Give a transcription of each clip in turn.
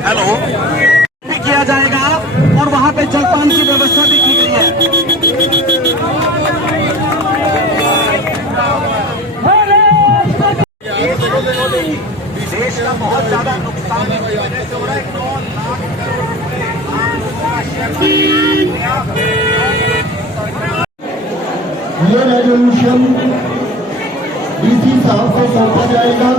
Hello भी किया जाएगा और वहां पे जलपान की व्यवस्था भी की गई है। देश का बहुत ज्यादा नुकसान की वजह से हो रहा है। 9 लाख ये रेजोल्यूशन डीसी साहब को सौंपा जाएगा।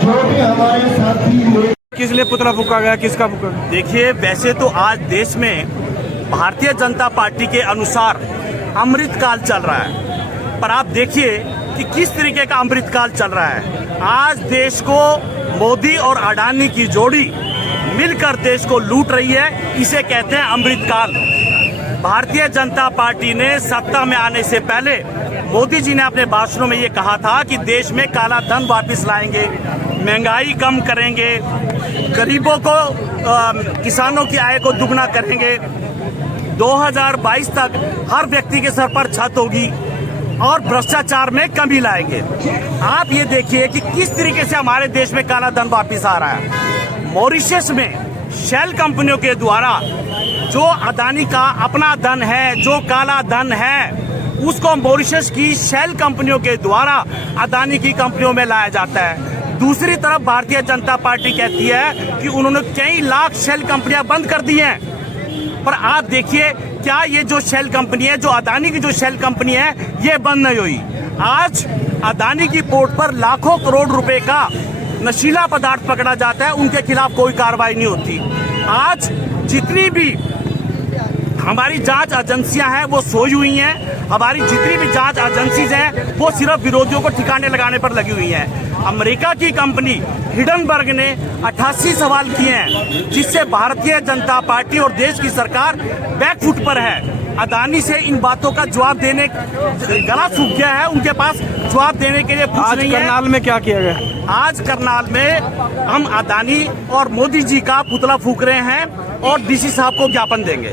जो भी हमारे साथी किस लिए पुतला फूका गया, किसका फूका? देखिए, वैसे तो आज देश में भारतीय जनता पार्टी के अनुसार अमृतकाल चल रहा है, पर आप देखिए कि किस तरीके का अमृतकाल चल रहा है। आज देश को मोदी और अडानी की जोड़ी मिलकर देश को लूट रही है, इसे कहते हैं अमृतकाल। भारतीय जनता पार्टी ने सत्ता में आने से पहले मोदी जी ने अपने भाषणों में ये कहा था कि देश में काला धन वापस लाएंगे, महंगाई कम करेंगे, गरीबों को किसानों की आय को दुगना करेंगे, 2022 तक हर व्यक्ति के सर पर छत होगी और भ्रष्टाचार में कमी लाएंगे। आप ये देखिए कि किस तरीके से हमारे देश में काला धन वापस आ रहा है। मॉरिशस में शेल कंपनियों के द्वारा जो अदानी का अपना धन है, जो काला धन है, उसको मॉरिशस की शेल कंपनियों के द्वारा अदानी की कंपनियों में लाया जाता है। दूसरी तरफ भारतीय जनता पार्टी कहती है कि उन्होंने कई लाख शेल कंपनियां बंद कर दी हैं, पर आप देखिए क्या ये जो शेल कंपनी है, जो अदानी की जो शेल कंपनी है, ये बंद नहीं हुई। आज अदानी की पोर्ट पर लाखों करोड़ रुपए का नशीला पदार्थ पकड़ा जाता है, उनके खिलाफ कोई कार्रवाई नहीं होती। आज जितनी भी हमारी जांच एजेंसियां हैं वो सोई हुई हैं, हमारी जितनी भी जांच एजेंसीज हैं वो सिर्फ विरोधियों को ठिकाने लगाने पर लगी हुई हैं। अमेरिका की कंपनी हिडनबर्ग ने 88 सवाल किए हैं, जिससे भारतीय जनता पार्टी और देश की सरकार बैकफुट पर है। अदानी से इन बातों का जवाब देने, गला सूख गया है, उनके पास जवाब देने के लिए कुछ नहीं है। करनाल में क्या किया गया? आज करनाल में हम अदानी और मोदी जी का पुतला फूक रहे हैं और डीसी साहब को ज्ञापन देंगे।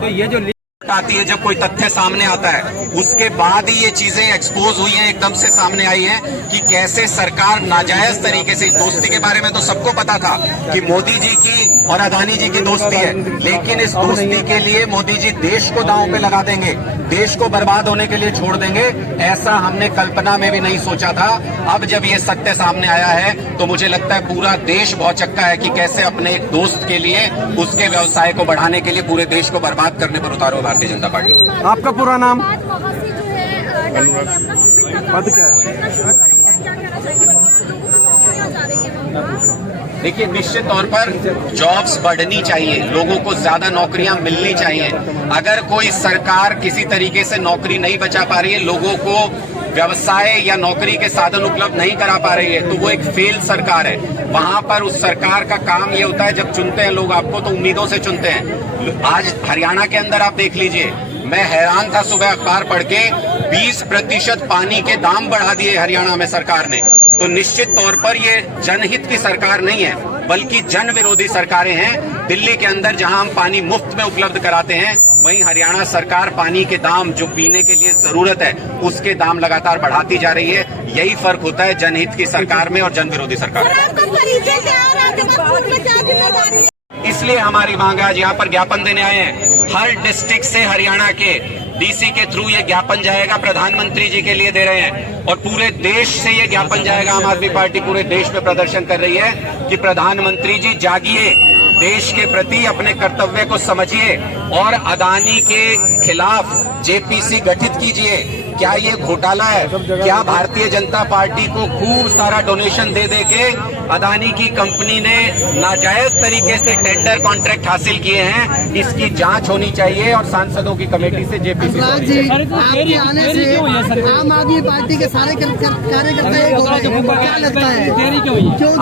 तो ये जो आती है, जब कोई तथ्य सामने आता है, उसके बाद ही ये चीजें एक्सपोज हुई हैं, एकदम से सामने आई हैं कि कैसे सरकार नाजायज तरीके से, इस दोस्ती के बारे में तो सबको पता था कि मोदी जी की और अदानी जी की दोस्ती है, लेकिन इस दोस्ती के लिए मोदी जी देश को दांव पे लगा देंगे, देश को बर्बाद होने के लिए छोड़ देंगे, ऐसा हमने कल्पना में भी नहीं सोचा था। अब जब ये सत्य सामने आया है तो मुझे लगता है पूरा देश भौचक्का है कि कैसे अपने एक दोस्त के लिए, उसके व्यवसाय को बढ़ाने के लिए पूरे देश को बर्बाद करने पर उतारो भारतीय जनता पार्टी। आपका पूरा नाम? पद क्या है? देखिए, निश्चित तौर पर जॉब्स बढ़नी चाहिए, लोगों को ज्यादा नौकरियां मिलनी चाहिए। अगर कोई सरकार किसी तरीके से नौकरी नहीं बचा पा रही है, लोगों को व्यवसाय या नौकरी के साधन उपलब्ध नहीं करा पा रही है, तो वो एक फेल सरकार है। वहां पर उस सरकार का काम ये होता है, जब चुनते हैं लोग आपको तो उम्मीदों से चुनते हैं। आज हरियाणा के अंदर आप देख लीजिए, मैं हैरान था सुबह अखबार पढ़ के, 20% पानी के दाम बढ़ा दिए हरियाणा में सरकार ने। तो निश्चित तौर पर ये जनहित की सरकार नहीं है, बल्कि जन विरोधी सरकारें हैं। दिल्ली के अंदर जहां हम पानी मुफ्त में उपलब्ध कराते हैं, वहीं हरियाणा सरकार पानी के दाम जो पीने के लिए जरूरत है उसके दाम लगातार बढ़ाती जा रही है। यही फर्क होता है जनहित की सरकार में और जन विरोधी सरकार में। इसलिए हमारी मांग आज यहाँ पर ज्ञापन देने आए हैं। हर डिस्ट्रिक्ट से हरियाणा के डीसी के थ्रू ये ज्ञापन जाएगा, प्रधानमंत्री जी के लिए दे रहे हैं, और पूरे देश से ये ज्ञापन जाएगा। आम आदमी पार्टी पूरे देश में प्रदर्शन कर रही है कि प्रधानमंत्री जी जागिए, देश के प्रति अपने कर्तव्य को समझिए और अदानी के खिलाफ जेपीसी गठित कीजिए। क्या ये घोटाला है? क्या भारतीय जनता पार्टी को खूब सारा डोनेशन दे दे के अदानी की कंपनी ने नाजायज तरीके से टेंडर कॉन्ट्रैक्ट हासिल किए हैं? इसकी जांच होनी चाहिए और सांसदों की कमेटी से जेपीसी। आपके आने से आम आदमी पार्टी के सारे कार्यकर्ता एक हो रहे हैं, क्या लगता है?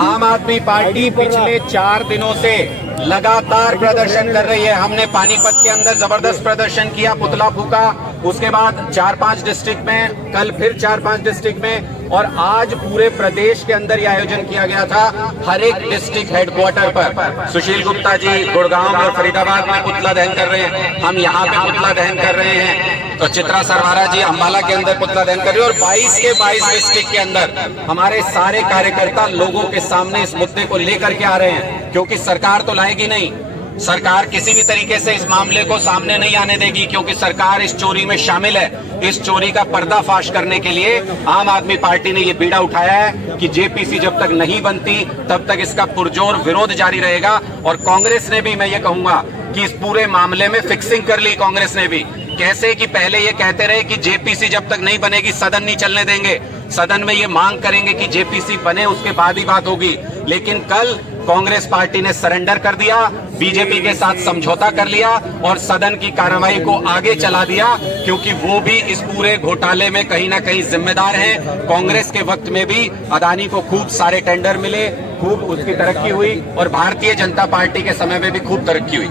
आम आदमी पार्टी पिछले 4 दिनों से लगातार प्रदर्शन कर रही है। हमने पानीपत के अंदर जबरदस्त प्रदर्शन किया, पुतला फूका, उसके बाद 4-5 डिस्ट्रिक्ट में, कल फिर 4-5 डिस्ट्रिक्ट में, और आज पूरे प्रदेश के अंदर ये आयोजन किया गया था। हर एक डिस्ट्रिक्ट हेडक्वार्टर पर सुशील गुप्ता जी गुड़गांव में और फरीदाबाद में पुतला दहन कर रहे हैं, हम यहाँ पे पुतला दहन कर रहे हैं, तो चित्रा सरवारा जी अम्बाला के अंदर पुतला दहन कर रहे हैं, और 22 के 22 डिस्ट्रिक्ट के अंदर हमारे सारे कार्यकर्ता लोगों के सामने इस मुद्दे को लेकर के आ रहे हैं, क्योंकि सरकार तो लाएगी नहीं, सरकार किसी भी तरीके से इस मामले को सामने नहीं आने देगी, क्योंकि सरकार इस चोरी में शामिल है। इस चोरी का पर्दाफाश करने के लिए आम आदमी पार्टी ने यह बीड़ा उठाया है कि जेपीसी जब तक नहीं बनती तब तक इसका पुरजोर विरोध जारी रहेगा। और कांग्रेस ने भी, मैं ये कहूंगा कि इस पूरे मामले में फिक्सिंग कर ली कांग्रेस ने भी। कैसे कि पहले ये कहते रहे कि जेपीसी जब तक नहीं बनेगी सदन नहीं चलने देंगे, सदन में ये मांग करेंगे कि जेपीसी बने उसके बाद ही बात होगी, लेकिन कल कांग्रेस पार्टी ने सरेंडर कर दिया, बीजेपी के साथ समझौता कर लिया और सदन की कार्रवाई को आगे चला दिया, क्योंकि वो भी इस पूरे घोटाले में कहीं ना कहीं जिम्मेदार हैं। कांग्रेस के वक्त में भी अदानी को खूब सारे टेंडर मिले, खूब उसकी तरक्की हुई, और भारतीय जनता पार्टी के समय में भी खूब तरक्की हुई।